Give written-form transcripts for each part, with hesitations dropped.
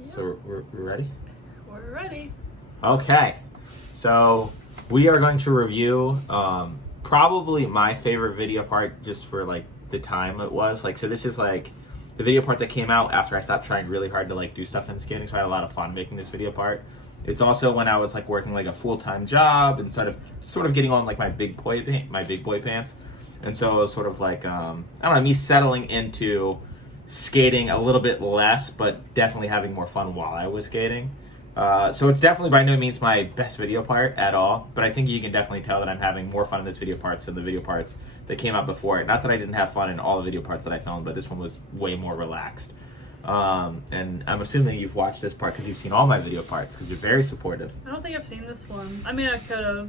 Yeah. So we're ready? We're ready. Okay. So we are going to review probably my favorite video part just for like the time it was. Like, so this is like the video part that came out after I stopped trying really hard to like do stuff in skating. So I had a lot of fun making this video part. It's also when I was like working like a full-time job and sort of getting on like my big boy pants. And so it was sort of like, I don't know, me settling into skating a little bit less, but definitely having more fun while I was skating. So it's definitely by no means my best video part at all, but I think you can definitely tell that I'm having more fun in this video part than the video parts that came out before it. Not that I didn't have fun in all the video parts that I filmed, but this one was way more relaxed. And I'm assuming you've watched this part because you've seen all my video parts because you're very supportive. I don't think I've seen this one. I mean, I could have.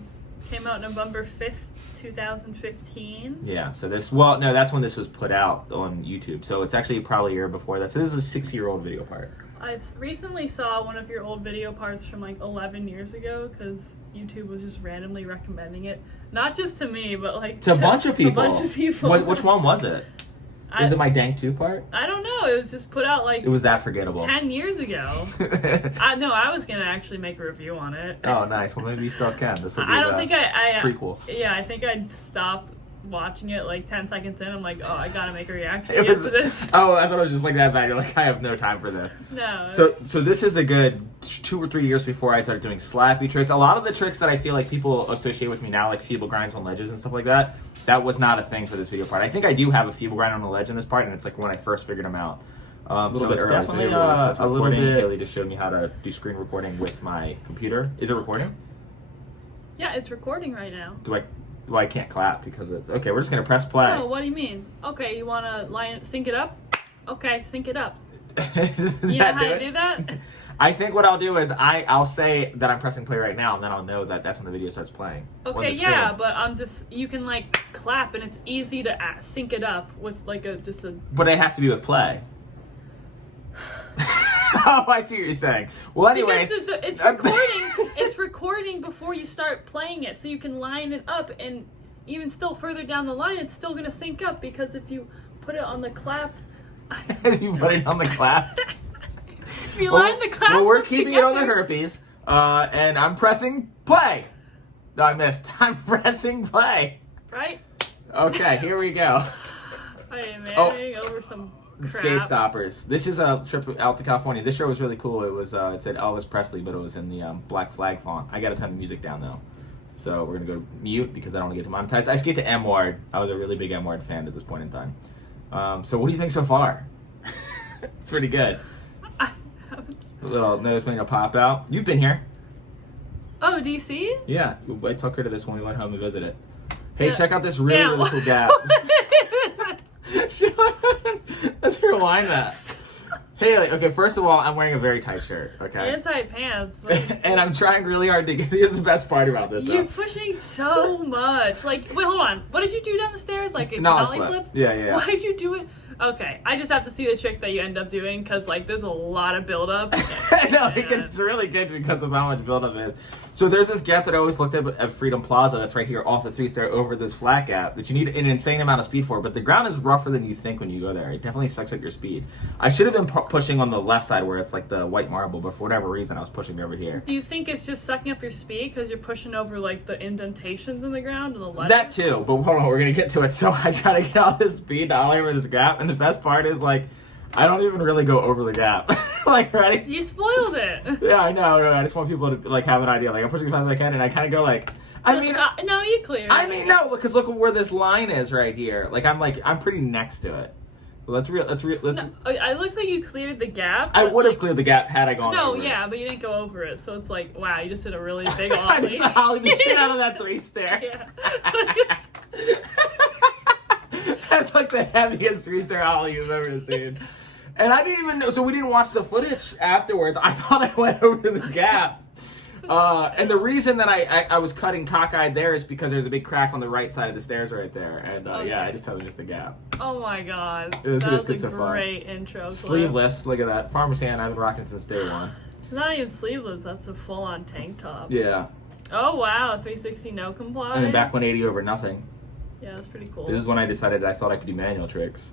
Came out November 5th, 2015. Yeah, so that's when this was put out on YouTube. So it's actually probably a year before that. So this is a 6-year-old video part. I recently saw one of your old video parts from like 11 years ago because YouTube was just randomly recommending it. Not just to me, but like to a bunch of people. A bunch of people. Which one was it? Is it my Dank 2 part? I don't know. It was just put out like... It was that forgettable. 10 years ago. I was going to actually make a review on it. Oh, nice. Well, maybe you still can. This will be prequel. Yeah, I think I stopped watching it like 10 seconds in. I'm like, oh, I got to make a reaction to this. Oh, I thought it was just like that bad. You're like, I have no time for this. No. So this is a good 2 or 3 years before I started doing slappy tricks. A lot of the tricks that I feel like people associate with me now, like feeble grinds on ledges and stuff like that, that was not a thing for this video part. I think I do have a feeble grind on the ledge in this part, and it's like when I first figured them out. So it's definitely a little bit. Haley just showed me how to do screen recording with my computer. Is it recording? Yeah, it's recording right now. Well, I can't clap because it's... Okay, we're just going to press play. No, what do you mean? Okay, you want to sync it up? Okay, sync it up. You know how to do that? I think what I'll do is I'll say that I'm pressing play right now, and then I'll know that that's when the video starts playing. Okay, yeah, but you can like clap, and it's easy to sync it up with like just a... But it has to be with play. Oh, I see what you're saying. Well, anyways... Because it's recording, it's recording before you start playing it, so you can line it up, and even still further down the line, it's still going to sync up, because if you put it on the clap... You put it on the clap? If you line the claps well, we're keeping together. it on the herpes, and I'm pressing play. No, I missed. I'm pressing play. Right? Okay, here we go. I am adding over some crap. Skate stoppers. This is a trip out to California. This show was really cool. It was it said Elvis Presley, but it was in the Black Flag font. I got a ton of music down though, so we're gonna go mute because I don't want to get demonetized. I skate to M Ward. I was a really big M Ward fan at this point in time. So what do you think so far? It's pretty good. A little nose playing a pop out. You've been here. Oh, DC? Yeah, I took her to this when we went home to visit it. Hey, yeah. Check out this really cool gap. Let's rewind that. Haley, okay, first of all, I'm wearing a very tight shirt, okay? And tight pants. And I'm trying really hard to get... Here's the best part about this, You're pushing so much. Like, wait, hold on. What did you do down the stairs? Like a nollie nollie flip? Yeah. Why did you do it? Okay, I just have to see the trick that you end up doing, because, like, there's a lot of buildup. No, it's really good because of how much buildup it is. So there's this gap that I always looked at Freedom Plaza that's right here off the 3-stair over this flat gap that you need an insane amount of speed for, but the ground is rougher than you think when you go there. It definitely sucks at your speed. I should have been pushing on the left side where it's like the white marble, but for whatever reason I was pushing over here. Do you think it's just sucking up your speed because you're pushing over, like, the indentations in the ground and the letters? That too, but hold on, we're going to get to it. So I try to get all this speed to all over this gap, and the best part is, like, I don't even really go over the gap. Like, ready? You spoiled it. Yeah, I know. I just want people to, like, have an idea. Like, I'm pushing as fast as I can, and I kind of go, like... No, you cleared it. I mean, no, because look at where this line is right here. Like, I'm pretty next to it. Let's. No, it looks like you cleared the gap. I would have cleared the gap had I gone over it. Yeah, but you didn't go over it, so it's like, wow, you just did a really big ollie. I just ollied the shit out of that 3-stair. Yeah. That's like the heaviest 3-stair ollie you've ever seen. And I didn't even know, so we didn't watch the footage afterwards. I thought I went over the gap. And the reason that I was cutting cockeyed there is because there's a big crack on the right side of the stairs right there. And yeah, I just totally missed the gap. Oh my god. That was a so great intro. Sleeveless, look at that. Farmer's hand, I've been rocking since day one. It's not even sleeveless, that's a full-on tank top. Yeah. Oh wow, 360 no comply. And then back 180 over nothing. Yeah, that's pretty cool. This is when I decided I thought I could do manual tricks.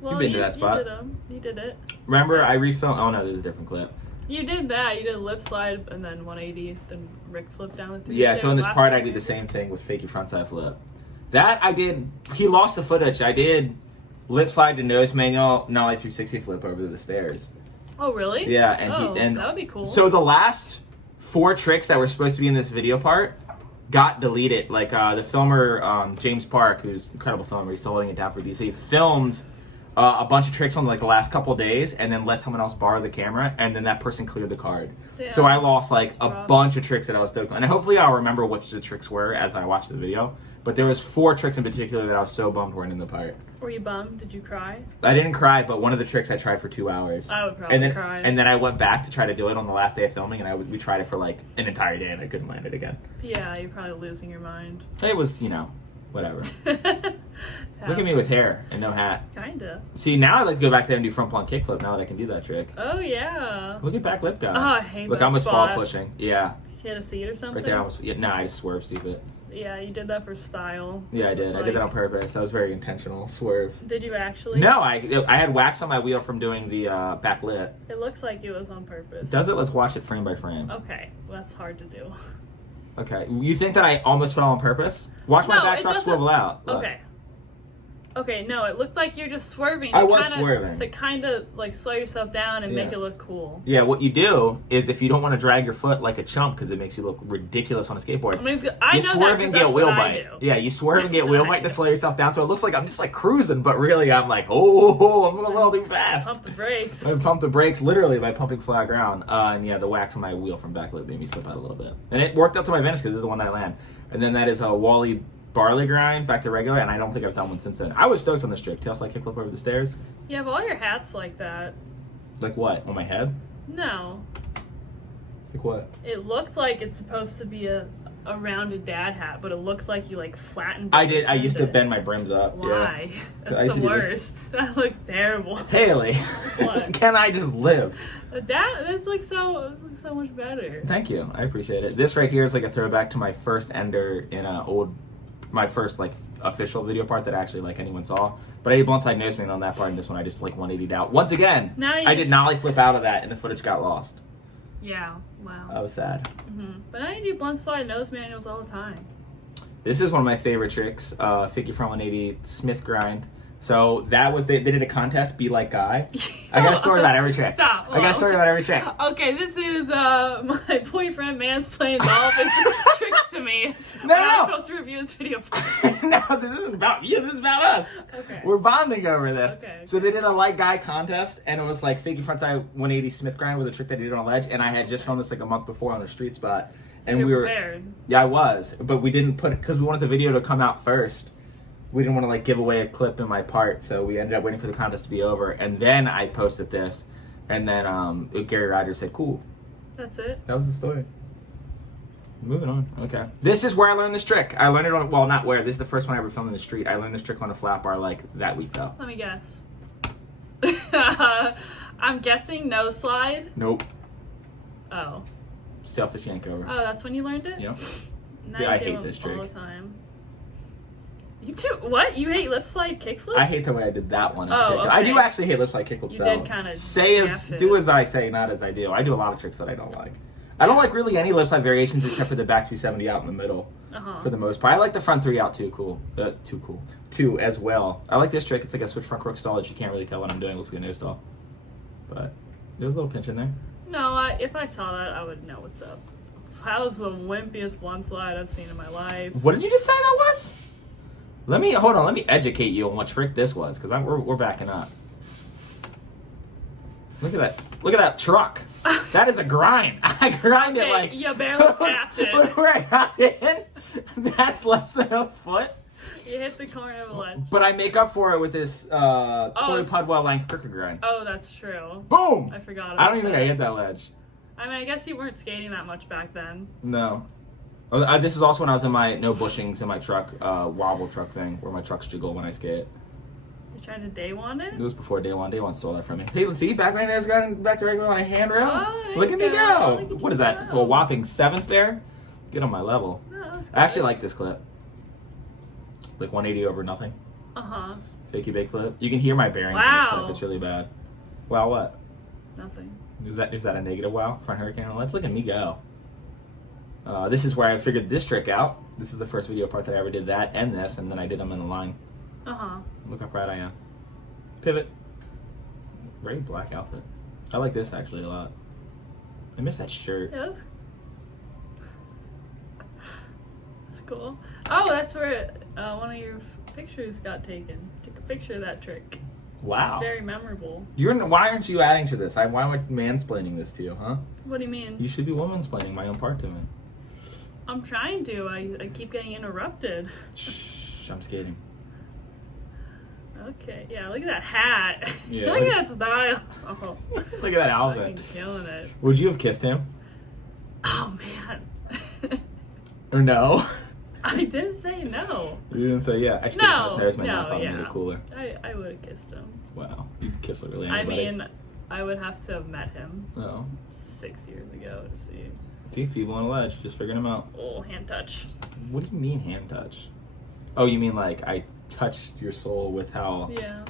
Well, You've been to that spot. You did it. Remember, I refilmed. Oh no, there's a different clip. You did that. You did a lip slide and then 180, then Rick flipped down the 3 Yeah, so in this last part, time I do the same thing with fakey frontside flip. That I did. He lost the footage. I did lip slide to nose manual, nollie 360 flip over the stairs. Oh, really? Yeah, and that would be cool. So the last 4 tricks that were supposed to be in this video part got deleted. Like the filmer James Park, who's an incredible filmer, he's still holding it down for DC, filmed a bunch of tricks on like the last couple of days, and then let someone else borrow the camera, and then that person cleared the card. Yeah. So I lost like a bunch of tricks that I was stoked on, and hopefully I'll remember which the tricks were as I watch the video. But there was 4 tricks in particular that I was so bummed weren't in the part. Were you bummed? Did you cry? I didn't cry, but one of the tricks I tried for 2 hours. I would probably cry. And then I went back to try to do it on the last day of filming, and we tried it for like an entire day, and I couldn't land it again. Yeah, you're probably losing your mind. It was, whatever. Look at me with hair and no hat. Kinda. See, now I'd like to go back there and do front plunk kickflip now that I can do that trick. Oh, yeah. Look at back lip guy. Oh, I hate Look, that I almost spot. fall pushing. Yeah. You had a seat or something? Right there, I almost. Yeah, no, I just swerve stupid. Yeah, you did that for style. Yeah, I did. I did that on purpose. That was very intentional. Swerve. Did you actually? No, I had wax on my wheel from doing the back lip. It looks like it was on purpose. Does it? Let's watch it frame by frame. Okay, well, that's hard to do. Okay, you think that I almost fell on purpose? Watch my back truck swivel out. Look. Okay, no, it looked like you're just swerving. I was swerving. To kind of like slow yourself down and make it look cool. Yeah, what you do is if you don't want to drag your foot like a chump because it makes you look ridiculous on a skateboard, you swerve and get wheel bite. Yeah, you swerve and get wheel bite to slow yourself down so it looks like I'm just like cruising, but really I'm like, I'm going a little too fast. Pump the brakes. I pump the brakes literally by pumping flat ground. And yeah, the wax on my wheel from back lip made me slip out a little bit. And it worked out to my advantage because this is the one that I land. And then that is a Wally barley grind back to regular, and I don't think I've done one since then. I was stoked on this trick. Tail slide kickflip over the stairs. Yeah, but all your hats like that. Like what? On my head? No. Like what? It looked like it's supposed to be a rounded dad hat, but it looks like you like flattened. I did. I used to bend my brims up. Why? Yeah. That's the worst. That looks terrible. Haley, can I just live? It's like so much better. Thank you. I appreciate it. This right here is like a throwback to my first ender in my first like official video part that actually like anyone saw. But I did blunt slide nose man on that part, and this one I just like 180'd out. Once again, I did nollie flip out of that, and the footage got lost. Yeah, wow. I was sad. Mm-hmm. But I do blunt slide nose manuals all the time. This is one of my favorite tricks, figure front 180 Smith grind. So that was, they did a contest, Be Like Guy. I got a story about every trick. Stop. I got a story about every trick. Okay, this is my boyfriend mansplaining all of his tricks to me. No. I'm supposed to review this video. No, this isn't about you, this is about us. Okay. We're bonding over this. Okay. So they did a light guy contest, and it was like figure frontside 180 Smith grind was a trick that they did on a ledge, and I had just filmed this like a month before on the street spot. And we were prepared. Yeah, I was, but we didn't put it because we wanted the video to come out first. We didn't want to like give away a clip in my part, so we ended up waiting for the contest to be over, and then I posted this, and then Gary Ryder said, "Cool." That's it. That was the story. Moving on. Okay. This is where I learned this trick. I learned it on, well, not where. This is the first one I ever filmed in the street. I learned this trick on a flat bar like that week though. Let me guess. I'm guessing no slide. Nope. Oh. Sailfish yank over. Oh, that's when you learned it? Yep. Now Yeah, I you do hate this them all trick. the time. You do what? You hate lip slide kickflip? I hate the way I did that one. In Oh, particular. okay. I do actually hate lip slide kickflips. You though. did kind of do as I say, not as I do. I do a lot of tricks that I don't like. I don't like really any lip slide variations except for the back 270 out in the middle. For the most part, I like the front 3 out too cool. Too as well. I like this trick. It's like a switch front crook stall that you can't really tell what I'm doing. It looks like a no stall, but there's a little pinch in there. No, if I saw that, I would know what's up. That was the wimpiest one slide I've seen in my life. What did you just say that was? Let me educate you on what trick this was, because we're backing up. Look at that! Look at that truck. That is a grind. I grind it like you barely tapped it. Look where I got in. That's less than a foot. You hit the corner of a ledge. But I make up for it with this Toy Pudwell length crooked grind. Oh, that's true. Boom! I forgot about I don't even think I hit that ledge. I mean, I guess you weren't skating that much back then. No. This is also when I was in my no bushings in my truck, wobble truck thing, where my trucks jiggle when I skate. You trying to day one it? It was before day one. Day one stole that from me. Hey, let's see, back right there's going back to regular on a handrail. Oh, Look at me go! Look at What is that? go. A whopping 7 stair? Get on my level. No, that's I actually like this clip. Like 180 over nothing. Uh-huh. Fakey big flip. You can hear my bearings in this clip. It's really bad. Wow, what? Nothing. Is that a negative wow? Front hurricane on the left? Look at me go. This is where I figured this trick out. This is the first video part that I ever did that and this, and then I did them in the line. Uh-huh. Look how proud I am. Pivot. Very black outfit. I like this actually a lot. I miss that shirt. Yeah, that's cool. Oh, that's where one of your pictures got taken. Took a picture of that trick. Wow. It's very memorable. Why aren't you adding to this? Why am I mansplaining this to you, huh? What do you mean? You should be womansplaining my own part to me. I'm trying to. I keep getting interrupted. Shh, I'm skating. Okay, yeah, look at that hat. Yeah, Look at that style. Oh, look at that outfit. fucking killing it. Would you have kissed him? Oh, man. Or no? I didn't say no. You didn't say yeah. I scraped my snares, man. I thought it made it cooler. I would have kissed him. Wow, you'd kiss literally I anybody. mean, I would have to have met him Oh. 6 years ago to see. See, feeble on a ledge. Just figuring him out. Oh, hand touch. What do you mean hand touch? Oh, you mean like I touched your soul with how? Yeah.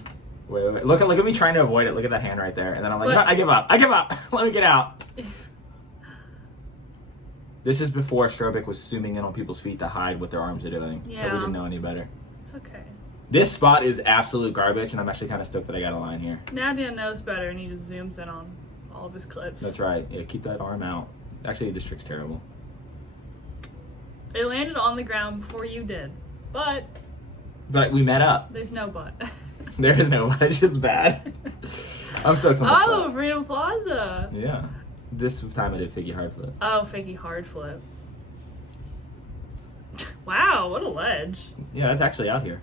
Wait. Look at me trying to avoid it. Look at that hand right there, and then I'm like, But- no, I give up. I give up. Let me get out. This is before Strobic was zooming in on people's feet to hide what their arms are doing, so we Yeah. didn't know any better. It's okay. This spot is absolute garbage, and I'm actually kind of stoked that I got a line here. Now Dan knows better, and he just zooms in on all of his clips. That's right. Yeah, keep that arm out. Actually, this trick's terrible. It landed on the ground before you did, but But we met up. there's no but. There is no, but it's just bad. I'm stoked on this Oh, spot. Freedom Plaza. Yeah. This time I did figgy hard flip. Oh, fakey hard flip. Wow, what a ledge. Yeah, that's actually out here.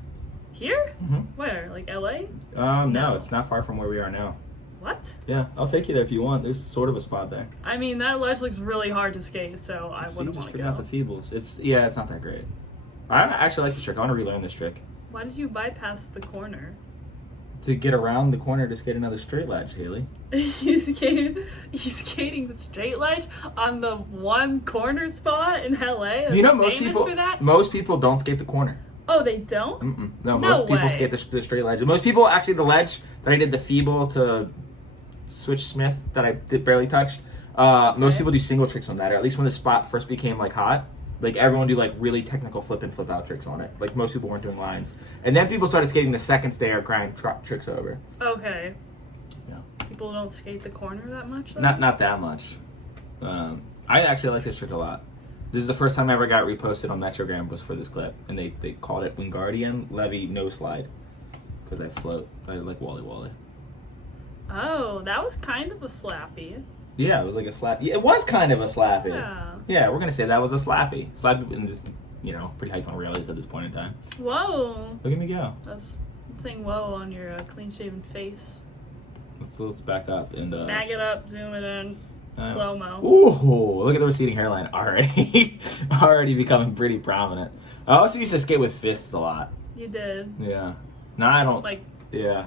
Here? Mm-hmm. Where? Like LA? No, it's not far from where we are now. What? Yeah, I'll take you there if you want. There's sort of a spot there. I mean, that ledge looks really hard to skate, so I So you wouldn't just want to figure out go. the feebles. It's not that great. I actually like this trick. I want to relearn this trick. Why did you bypass the corner? To get around the corner to skate another straight ledge, Haley. you skating the straight ledge on the one corner spot in LA? That's You know, famous for that? most people don't skate the corner. Oh, they don't? Mm-mm. No, No most people way. skate the straight ledge. Most people, actually, the ledge that I did the feeble to switch Smith that I barely touched, most people do single tricks on that, or at least when the spot first became like hot. Like everyone do like really technical flip and flip out tricks on it. Like most people weren't doing lines, and then people started skating the second stair, grind tricks over. Okay. Yeah. People don't skate the corner that much? Though? Not that much. I actually like this trick a lot. This is the first time I ever got reposted on Metrogram was for this clip, and they called it Wingardium Levy No Slide because I float. I like Wally. Oh, that was kind of a slappy. Yeah, it was like a slap. Yeah, it was kind of a slappy. Yeah. Yeah, we're gonna say that was a slappy. Slappy in this, pretty hype on realities at this point in time. Whoa. Look at me go. That's saying whoa on your clean-shaven face. Let's back up and Bag it up, zoom it in, slow-mo. Ooh, look at the receding hairline already. Already becoming pretty prominent. I also used to skate with fists a lot. You did. Yeah. No, I don't. Like, Yeah.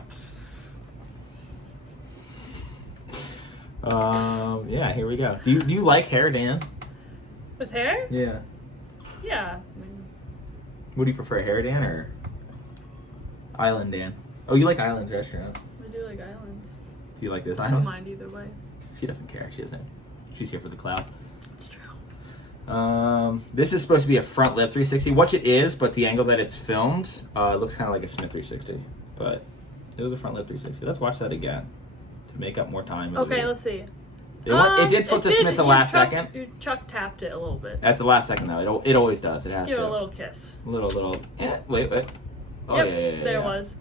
Yeah, here we go. Do you like hair, Dan? with hair? Yeah. Yeah. I mean, What do you prefer, hair Dan or Island Dan? Oh, you like Island's restaurant. I do like islands. Do you like this I don't island? mind either way. She doesn't care. She doesn't. She's here for the cloud. It's true. This is supposed to be a front lip 360, which it is, but the angle that it's filmed, it looks kind of like a Smith 360. But it was a front lip 360. Let's watch that again to make up more time. Okay, let's see. It did slip to Smith the last second. Your Chuck tapped it a little bit. At the last second, though. It always does. It Just has give to. it a little kiss. Little. Yeah, wait. Oh, Yep, yeah. there it was.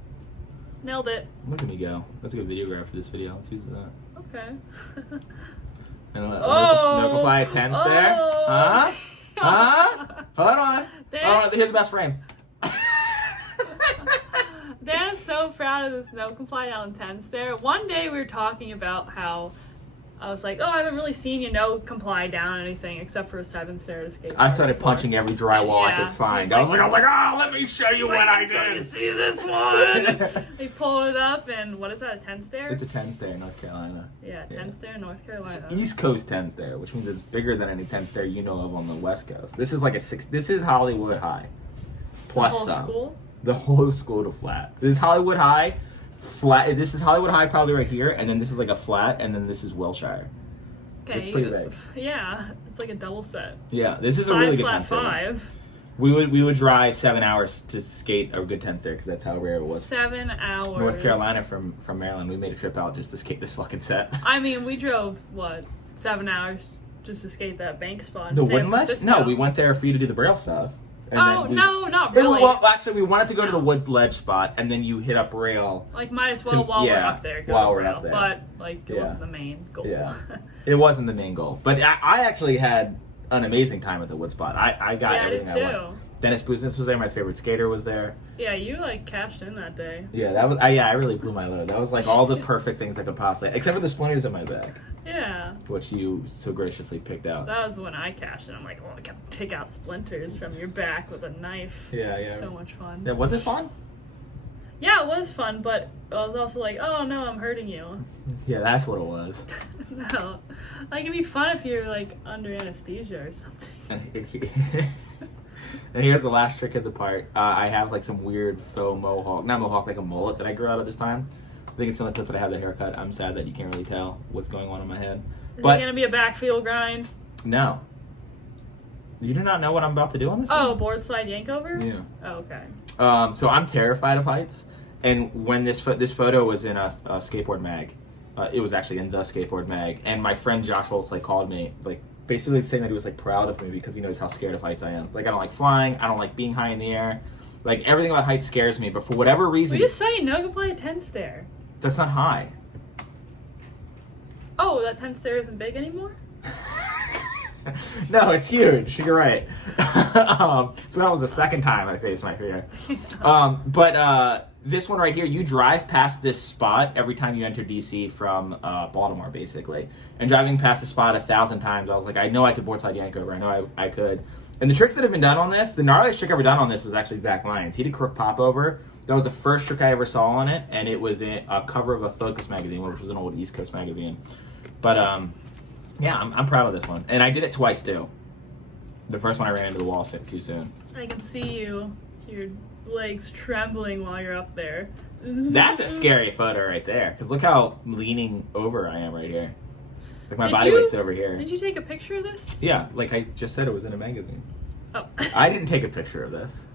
Nailed it. Look at me go. That's a good videograph for this video. Let's use that. Okay. And Oh! no comply attempts there. Oh! Huh? Hold on. There- Oh, here's the best frame. Dan's so proud of this no comply down 10 stare. One day we were talking about how I was like, oh, I haven't really seen you no comply down anything except for a 7 stare to skate. I started punching every drywall I Yeah. could find. He's I was like, like, oh, let me show you what I So you did. see this one? They pulled it up, and what is that, a 10 stare? It's a 10 stair in North Carolina. Yeah, 10 stare, North It's Carolina. East Coast 10 stair, which means it's bigger than any 10 stair you know of on the West Coast. This is like a 6. This is Hollywood high. The Plus whole some. school? the whole school to flat. This is Hollywood High, flat. This is Hollywood High probably right here, and then this is like a flat, and then this is Wilshire. Okay. It's pretty big. Yeah, it's like a double set. Yeah, this is a really good flat 10 stair. 5. We would drive 7 hours to skate a good 10 stair because that's how rare it was. 7 hours. North Carolina from Maryland, we made a trip out just to skate this fucking set. I mean, we drove, what, 7 hours just to skate that bank spot in The San wooden ledge? Francisco. No, we went there for you to do the braille stuff. And Oh, then no, not Then really. well, actually, we wanted to go to the woods ledge spot, and then you hit up rail. Like, might as well while we're up there. Go while we're rail. up there. But, like, it Yeah. wasn't the main goal. Yeah. It wasn't the main goal. But I actually had an amazing time at the wood spot. I got Yeah, I did everything I too. wanted. Dennis Business was there. My favorite skater was there. Yeah, you, like, cashed in that day. Yeah, that was. I really blew my load. That was like all the perfect things I could possibly, except for the splinters in my back, Yeah. which you so graciously picked out. That was when I cashed in. I'm like, oh, I can pick out splinters from your back with a knife. Yeah. So much fun. Yeah, was it fun? Yeah, it was fun, but I was also like, oh, no, I'm hurting you. Yeah, that's what it was. No. Like, it'd be fun if you're, like, under anesthesia or something. And here's the last trick of the part. I have like some weird faux mohawk, not mohawk, like a mullet that I grew out at this time. I think it's the only clip that I have the haircut. I'm sad that you can't really tell what's going on in my head. Is But it gonna be a backfield grind? no. You do not know what I'm about to do on this Oh, thing? board slide yank over? Yeah. Oh, okay. So I'm terrified of heights. And when this photo was in a skateboard mag, it was actually in the skateboard mag. And my friend Josh Holtz like called me like basically saying that he was like proud of me because he knows how scared of heights I am. Like I don't like flying. I don't like being high in the air. Like everything about heights scares me. But for whatever reason, We just say no can play a 10 stair. that's not high. Oh, that 10 stair isn't big anymore? No, it's huge. You're right. So that was the second time I faced my fear. But this one right here, you drive past this spot every time you enter DC from Baltimore, basically. And driving past the spot 1,000 times, I was like, I know I could boardside yank over. I know I could. And the tricks that have been done on this, the gnarliest trick ever done on this was actually Zach Lyons. He did crook pop over. That was the first trick I ever saw on it, and it was in a cover of a Focus magazine, which was an old East Coast magazine. But yeah, I'm proud of this one. And I did it twice, too. The first one I ran into the wall too soon. I can see your legs trembling while you're up there. That's a scary photo right there. Because look how leaning over I am right here. Like my Did body you- weight's over here. Did you take a picture of this? Yeah, like I just said it was in a magazine. Oh. I didn't take a picture of this.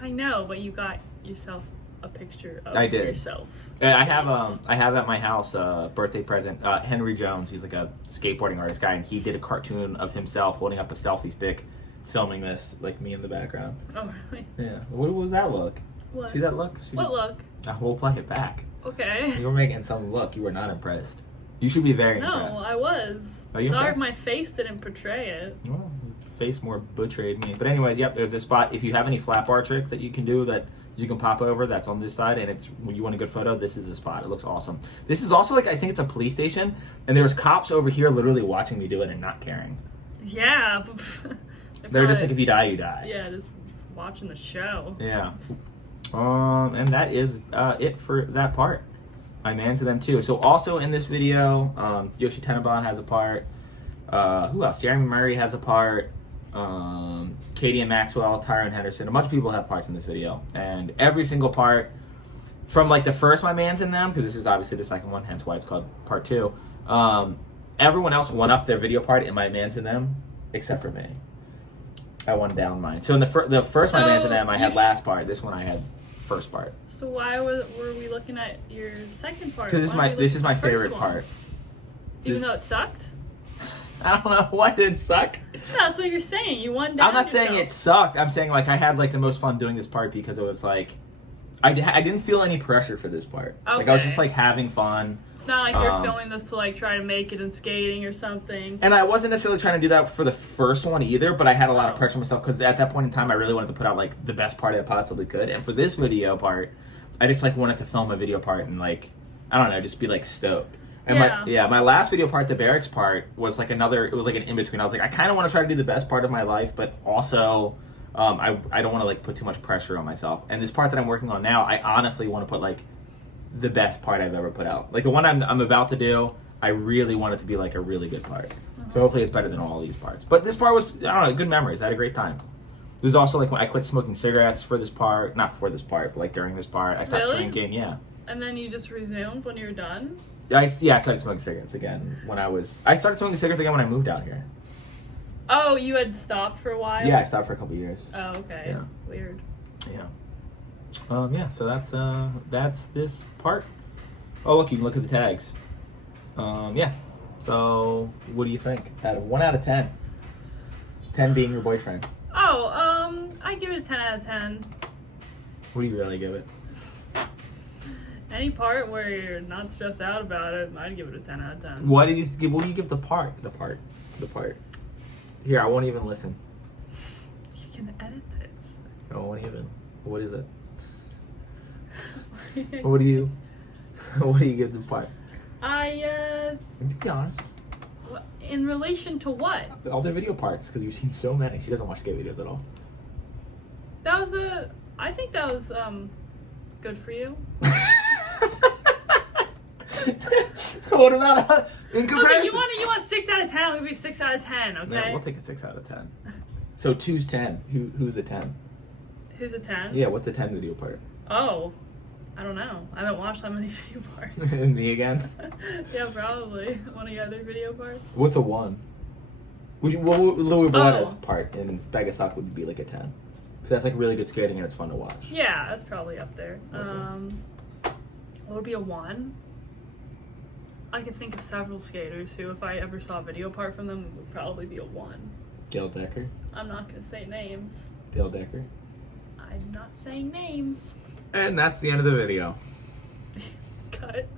I know, but you got yourself a picture of I did. yourself. And I have at my house a birthday present. Henry Jones, he's like a skateboarding artist guy, and he did a cartoon of himself holding up a selfie stick, filming this, like me in the background. Oh, really? Yeah. What was that look? What? See that look? What look? We'll play it back. Okay. You were making some look. You were not impressed. You should be very No, impressed. I was. Are you Sorry if impressed? my face didn't portray it. Well, your face more betrayed me. But anyways, yep, there's this spot. If you have any flat bar tricks that you can do that you can pop over, that's on this side, and it's when you want a good photo, this is the spot. It looks awesome. This is also like, I think it's a police station, and there's cops over here literally watching me do it and not caring. Yeah. They're just like, if you die, you die. Yeah, just watching the show. Yeah. And that is it for that part. I man to them too. So also in this video, Yoshi Tenenbaum has a part. Who else? Jeremy Murray has a part. Katie and Maxwell, Tyrone Henderson. A bunch of people have parts in this video. And every single part, from like the first My Man's in Them, because this is obviously the second one, hence why it's called part 2. Everyone else won up their video part in My Man's in Them, except for me. I won down mine. So in the first My Man's in Them, I had last part. This one I had first part. So why were we looking at your second part? Because this is my favorite part. Even though it sucked? I don't know. What did suck? No, that's what you're saying. You won down I'm not saying it sucked. I'm saying like I had like the most fun doing this part because it was like I didn't feel any pressure for this part. Okay. Like I was just like having fun. It's not like you're filming this to like try to make it in skating or something. And I wasn't necessarily trying to do that for the first one either, but I had a lot of pressure on myself because at that point in time I really wanted to put out like the best part I possibly could. And for this video part, I just like wanted to film a video part and like I don't know, just be like stoked. And my last video part, the barracks part, was like it was like an in-between. I was like, I kind of want to try to do the best part of my life, but also I don't want to like put too much pressure on myself. And this part that I'm working on now, I honestly want to put like the best part I've ever put out. Like the one I'm about to do, I really want it to be like a really good part. So hopefully it's better than all these parts. But this part was, I don't know, good memories. I had a great time. There's also like when I quit smoking cigarettes for this part, not for this part, but like during this part, I stopped Really? drinking. Yeah. And then you just resumed when you were done? I started smoking cigarettes again when I started smoking cigarettes again when I moved out here. Oh, you had stopped for a while? Yeah, I stopped for a couple years. Oh, okay. Yeah. Weird. Yeah. Yeah, so that's this part. Oh, look, you can look at the tags. Yeah. So, what do you think? Out of 1 out of 10. 10 being your boyfriend. Oh, I give it a 10 out of 10. What do you really give it? Any part where you're not stressed out about it, I'd give it a 10 out of 10. What do you give the part? The part. Here, I won't even listen. You can edit this. I won't even. What is it? What do you give the part? Be honest. In relation to what? All the video parts, because you've seen so many. She doesn't watch skate videos at all. I think that was, good for you. What about in comparison? Okay, you want 6 out of 10? I'll give you 6 out of 10, okay? No, we'll take a 6 out of 10. So 2's 10. Who's a 10? Who's a 10? Yeah, what's the 10 video part? Oh, I don't know. I haven't watched that many video parts. Me again? Yeah, probably. One of your other video parts? What's a 1? What would Louis Boletta's Oh. part in Bag of Sock would be like a 10? Because that's like really good skating and it's fun to watch. Yeah, that's probably up there. Okay. What would be a 1? I can think of several skaters who, if I ever saw a video part from them, would probably be a 1. Dale Decker? I'm not going to say names. Dale Decker? I'm not saying names. And that's the end of the video. Cut.